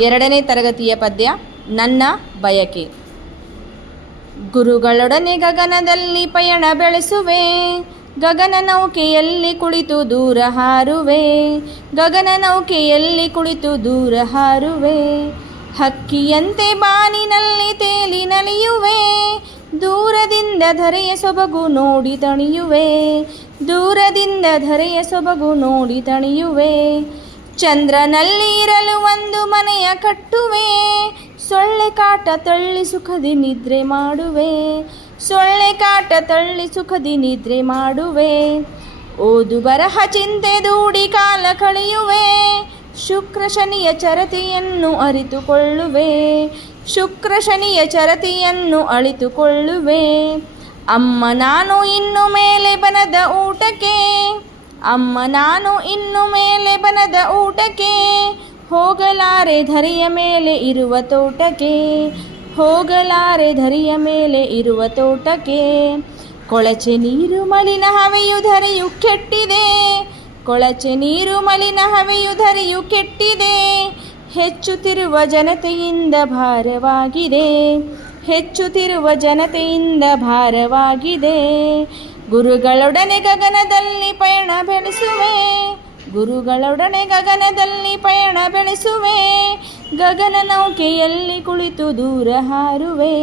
2ನೇ ತರಗತಿಯ ಪದ್ಯ ನನ್ನ ಬಯಕೆ. ಗುರುಗಳೊಡನೆ ಗಗನದಲ್ಲಿ ಪಯಣ ಬೆಳೆಸುವೆ, ಗಗನ ನೌಕೆಯಲ್ಲಿ ಕುಳಿತು ದೂರ ಹಾರುವೆ, ಗಗನ ನೌಕೆಯಲ್ಲಿ ಕುಳಿತು ದೂರ ಹಾರುವೆ. ಹಕ್ಕಿಯಂತೆ ಬಾನಿನಲ್ಲಿ ತೇಲಿ ನಲಿಯುವೆ, ದೂರದಿಂದ ಧರೆಯ ಸೊಬಗು ನೋಡಿ ತಣಿಯುವೆ, ದೂರದಿಂದ ಧರೆಯ ಸೊಬಗು ನೋಡಿ ತಣಿಯುವೆ. ಚಂದ್ರನಲ್ಲಿ ಇರಲು ಒಂದು ಮನೆಯ ಕಟ್ಟುವೆ, ಸೊಳ್ಳೆ ಕಾಟ ತಳ್ಳಿ ಸುಖದಿ ನಿದ್ರೆ ಮಾಡುವೆ, ಸೊಳ್ಳೆ ಕಾಟ ತಳ್ಳಿ ಸುಖದಿ ನಿದ್ರೆ ಮಾಡುವೆ. ಓದು ಬರಹ ಚಿಂತೆ ದೂಡಿ ಕಾಲ ಕಳೆಯುವೆ, ಶುಕ್ರ ಶನಿಯ ಚರತೆಯನ್ನು ಅರಿತುಕೊಳ್ಳುವೆ, ಶುಕ್ರ ಶನಿಯ ಚರತೆಯನ್ನು ಅಳಿತುಕೊಳ್ಳುವೆ. ಅಮ್ಮ ನಾನು ಇನ್ನು ಮೇಲೆ ಬನದ ಊಟಕ್ಕೆ, ಅಮ್ಮ ನಾನು ಇನ್ನು ಮೇಲೆ ಬನದ ಊಟಕ್ಕೆ, ಹೋಗಲಾರೆ ಧರೆಯ ಮೇಲೆ ಇರುವ ತೋಟಕ್ಕೆ, ಹೋಗಲಾರೆ ಧರೆಯ ಮೇಲೆ ಇರುವ ತೋಟಕ್ಕೆ. ಕೊಳಚೆ ನೀರು ಮಲಿನ ಹವೆಯು ಧರೆಯು ಕೆಟ್ಟಿದೆ, ಕೊಳಚೆ ನೀರು ಮಲಿನ ಹವೆಯು ಧರೆಯು ಕೆಟ್ಟಿದೆ. ಹೆಚ್ಚುತ್ತಿರುವ ಜನತೆಯಿಂದ ಭಾರವಾಗಿದೆ, ಹೆಚ್ಚುತ್ತಿರುವ ಜನತೆಯಿಂದ ಭಾರವಾಗಿದೆ. ಗುರುಗಳೊಡನೆ ಗಗನದಲ್ಲಿ ಪಯಣ ಬೆಳೆಸುವೆ, ಗುರುಗಳೊಡನೆ ಗಗನದಲ್ಲಿ ಪಯಣ ಬೆಳೆಸುವೆ, ಗಗನ ನೌಕೆಯಲ್ಲಿ ಕುಳಿತು ದೂರ ಹಾರುವೆ,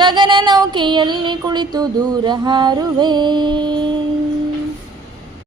ಗಗನ ನೌಕೆಯಲ್ಲಿ ಕುಳಿತು ದೂರ ಹಾರುವೆ.